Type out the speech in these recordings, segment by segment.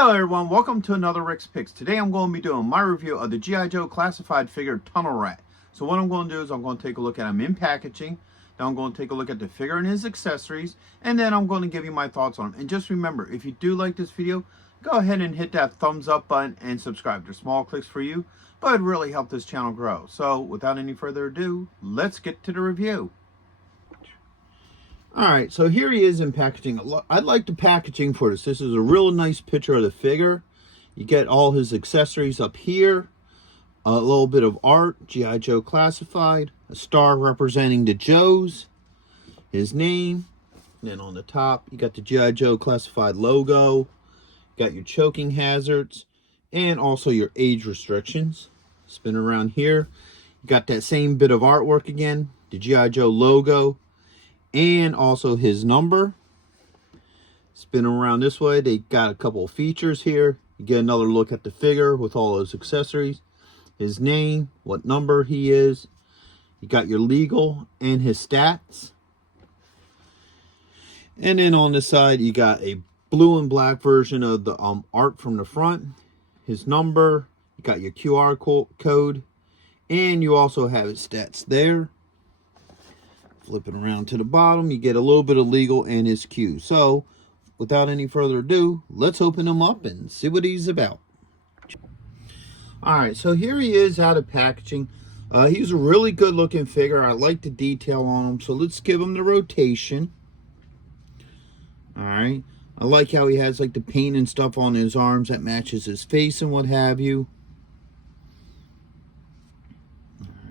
Hello everyone, welcome to another Rick's Picks. Today I'm going to be doing my review of the G.I. Joe classified figure Tunnel Rat. So what I'm going to do is I'm going to take a look at him in packaging, then I'm going to take a look at the figure and his accessories, and then I'm going to give you my thoughts on him. And just remember, if you do like this video, go ahead and hit that thumbs up button and subscribe. They're small clicks for you, but it really helps this channel grow. So without any further ado, let's get to the review. Alright, so here he is in packaging. I like the packaging for this. This is a real nice picture of the figure. You get all his accessories up here. A little bit of art, G.I. Joe classified. A star representing the Joes. His name. And then on the top, you got the G.I. Joe classified logo. You got your choking hazards. And also your age restrictions. Spin around here. You got that same bit of artwork again. The G.I. Joe logo. And also his number. Spin around this way. They got a couple of features here. You get another look at the figure with all his accessories. His name, what number he is. You got your legal and his stats. And then on the side, you got a blue and black version of the art from the front. His number. You got your QR code. And you also have his stats there. Flipping around to the bottom, you get a little bit of legal and his cue. So, without any further ado, let's open him up and see what he's about. Alright, so here he is out of packaging. He's a really good looking figure. I like the detail on him. So let's give him the rotation. Alright. I like how he has like the paint and stuff on his arms that matches his face and what have you.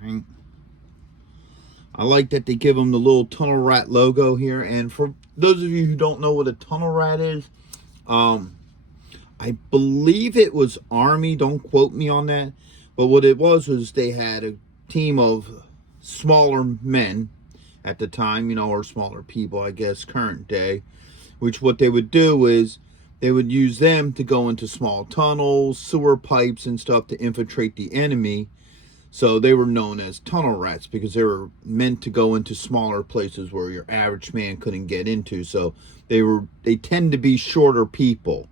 Alright. I like that they give him the little Tunnel Rat logo here. And for those of you who don't know what a Tunnel Rat is, I believe it was Army. Don't quote me on that. But what it was they had a team of smaller men at the time, you know, or smaller people, I guess, current day. Which what they would do is they would use them to go into small tunnels, sewer pipes and stuff to infiltrate the enemy. So they were known as tunnel rats because they were meant to go into smaller places where your average man couldn't get into. So they tend to be shorter people.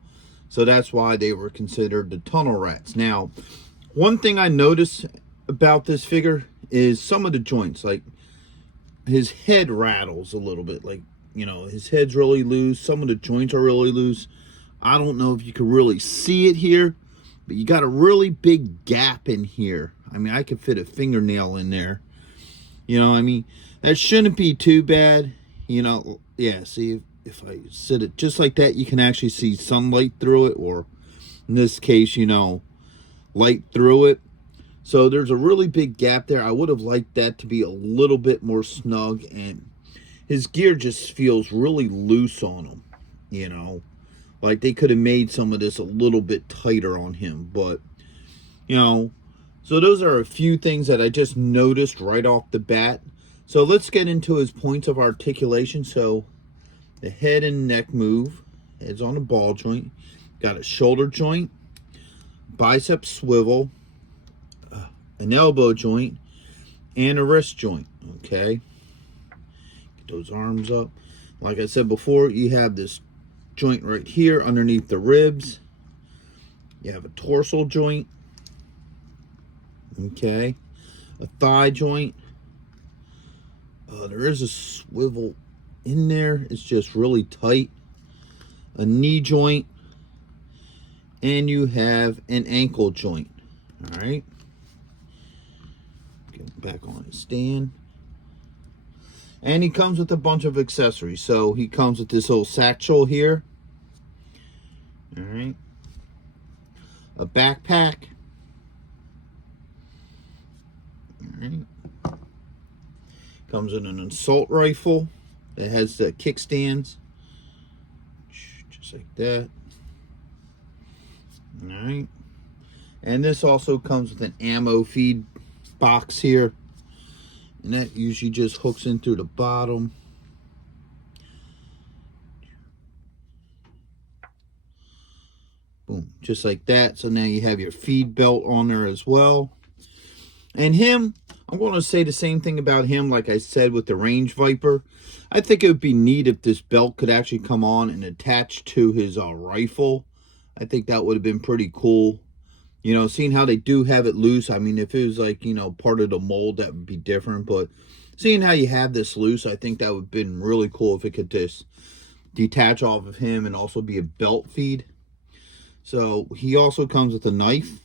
So that's why they were considered the tunnel rats. Now, one thing I noticed about this figure is some of the joints. Like his head rattles a little bit. Like, you know, his head's really loose. Some of the joints are really loose. I don't know if you can really see it here, but you got a really big gap in here. I mean, I could fit a fingernail in there. You know, I mean, that shouldn't be too bad. You know, yeah, see, if I sit it just like that, you can actually see sunlight through it. Or, in this case, you know, light through it. So, there's a really big gap there. I would have liked that to be a little bit more snug. And his gear just feels really loose on him. You know, like they could have made some of this a little bit tighter on him. But, you know, so those are a few things that I just noticed right off the bat. So let's get into his points of articulation. So the head and neck move. Head's on a ball joint. Got a shoulder joint. Bicep swivel. An elbow joint. And a wrist joint. Okay. Get those arms up. Like I said before, you have this joint right here underneath the ribs. You have a dorsal joint. Okay, a thigh joint. There is a swivel in there. It's just really tight. A knee joint. And you have an ankle joint. All right. Get back on his stand. And he comes with a bunch of accessories. So he comes with this little satchel here. All right. A backpack. Right. Comes in an assault rifle that has the kickstands, just like that. All right, and this also comes with an ammo feed box here, and that usually just hooks in through the bottom. Boom, just like that. So now you have your feed belt on there as well. And him, I'm going to say the same thing about him like I said with the Range Viper. I think it would be neat if this belt could actually come on and attach to his rifle. I think that would have been pretty cool. You know, seeing how they do have it loose. I mean, if it was like, you know, part of the mold, that would be different. But seeing how you have this loose, I think that would have been really cool if it could just detach off of him and also be a belt feed. So he also comes with a knife.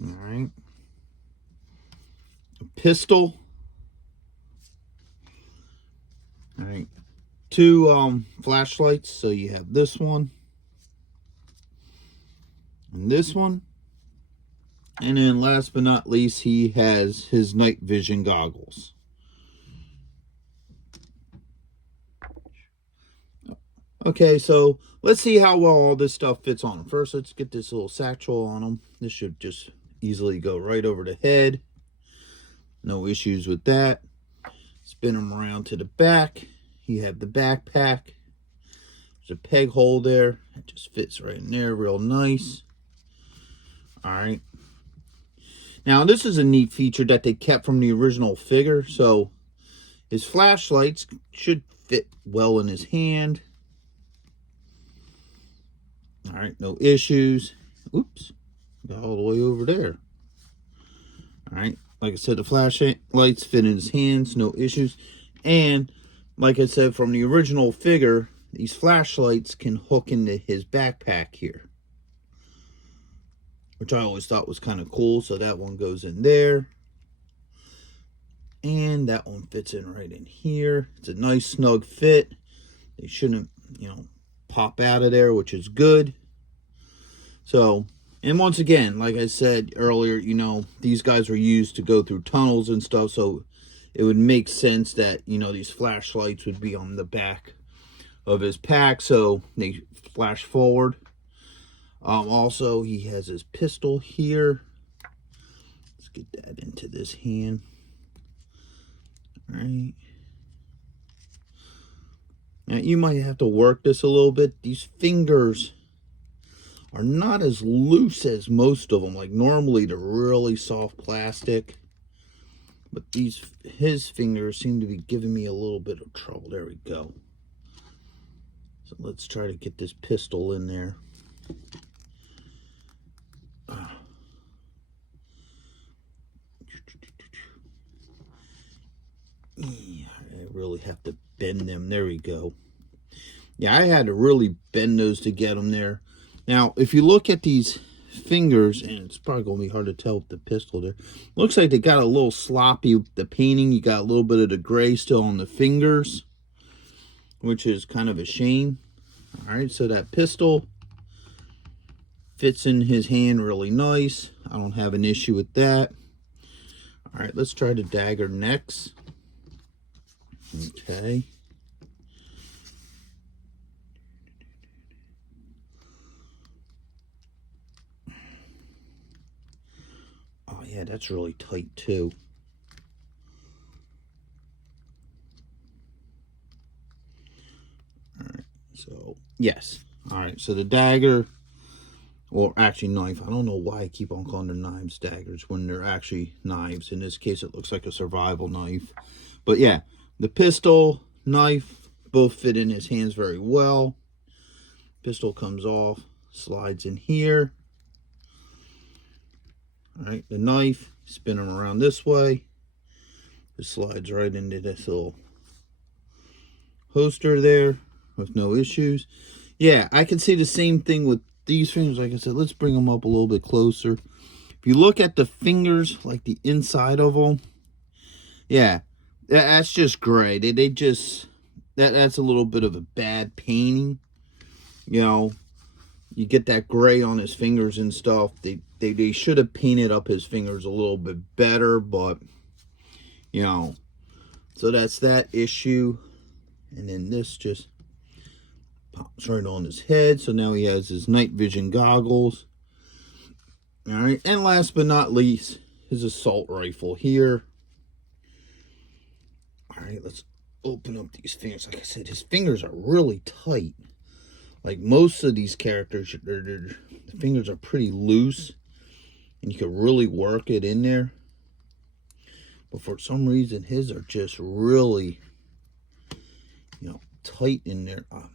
All right. A pistol. All right. 2 flashlights. So you have this one and this one. And then last but not least, he has his night vision goggles. Okay, so let's see how well all this stuff fits on him. First, let's get this little satchel on him. This should just easily go right over the head. No issues with that. Spin him around to the back. You have the backpack. There's a peg hole there. It just fits right in there real nice. All right. Now, this is a neat feature that they kept from the original figure. So, his flashlights should fit well in his hand. All right, no issues. Oops, got all the way over there. All right, like I said, the flashlights fit in his hands, no issues. And like I said, from the original figure, these flashlights can hook into his backpack here, which I always thought was kind of cool. So that one goes in there. And that one fits in right in here. It's a nice snug fit. They shouldn't, you know, pop out of there, which is good. So, and once again, like I said earlier, you know, these guys were used to go through tunnels and stuff. So it would make sense that, you know, these flashlights would be on the back of his pack. So they flash forward. Also, he has his pistol here. Let's get that into this hand. All right. Now, you might have to work this a little bit. These fingers are not as loose as most of them. Like normally they're really soft plastic. But his fingers seem to be giving me a little bit of trouble. There we go. So let's try to get this pistol in there. I really have to bend them. There we go. Yeah, I had to really bend those to get them there. Now, if you look at these fingers, and it's probably going to be hard to tell with the pistol there. Looks like they got a little sloppy with the painting. You got a little bit of the gray still on the fingers, which is kind of a shame. All right, so that pistol fits in his hand really nice. I don't have an issue with that. All right, let's try the dagger next. Okay. Oh, yeah, that's really tight, too. All right, so, yes. All right, so the dagger, or actually knife. I don't know why I keep on calling them knives daggers when they're actually knives. In this case, it looks like a survival knife. But, yeah, the pistol, knife, both fit in his hands very well. Pistol comes off, slides in here. All right, the knife, spin them around this way. It slides right into this little holster there with no issues. Yeah, I can see the same thing with these fingers. Like I said, let's bring them up a little bit closer. If you look at the fingers, like the inside of them, yeah, that's just gray. They just, that's a little bit of a bad painting. You know, you get that gray on his fingers and stuff. They should have painted up his fingers a little bit better, but, you know, so that's that issue. And then this just pops right on his head. So now he has his night vision goggles. All right, and last but not least, his assault rifle here. All right, let's open up these fingers. Like I said, his fingers are really tight. Like most of these characters, the fingers are pretty loose, and you can really work it in there. But for some reason, his are just really, you know, tight in there. I'm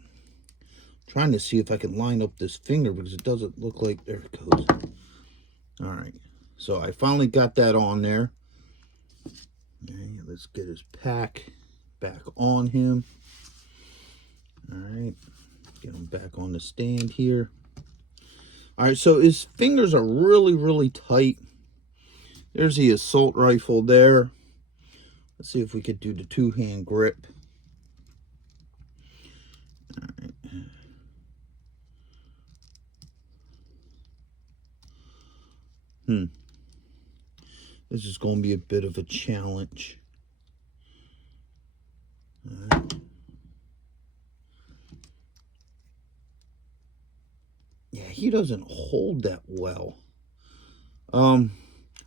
trying to see if I can line up this finger because it doesn't look like, there it goes. All right, so I finally got that on there. Okay, let's get his pack back on him. All right, get him back on the stand here. All right, so his fingers are really, really tight. There's the assault rifle there. Let's see if we could do the two-hand grip. All right. This is going to be a bit of a challenge. All right. Yeah, he doesn't hold that well. I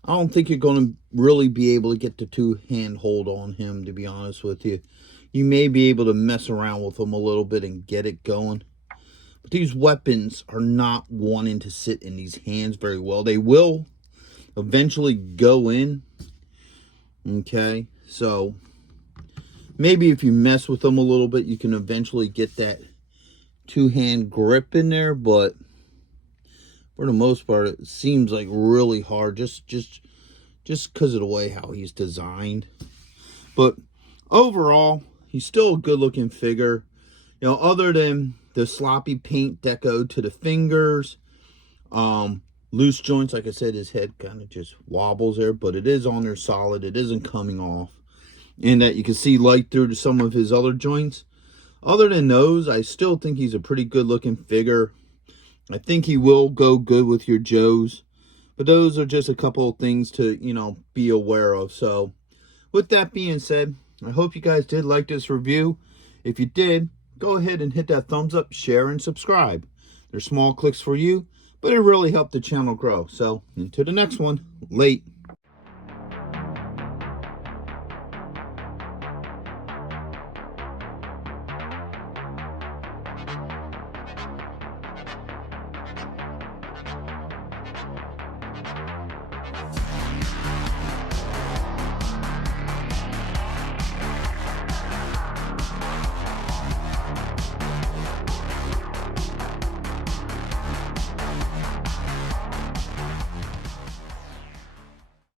don't think you're going to really be able to get the two-hand hold on him, to be honest with you. You may be able to mess around with him a little bit and get it going. But these weapons are not wanting to sit in these hands very well. They will eventually go in. Okay, so maybe if you mess with them a little bit, you can eventually get that two-hand grip in there, but for the most part, it seems like really hard just because of the way how he's designed. But overall, he's still a good-looking figure. You know, other than the sloppy paint deco to the fingers, loose joints, like I said, his head kind of just wobbles there, but it is on there solid. It isn't coming off. And that you can see light through to some of his other joints. Other than those, I still think he's a pretty good-looking figure. I think he will go good with your Joes. But those are just a couple of things to, you know, be aware of. So, with that being said, I hope you guys did like this review. If you did, go ahead and hit that thumbs up, share, and subscribe. They're small clicks for you, but it really helped the channel grow. So, until the next one, late.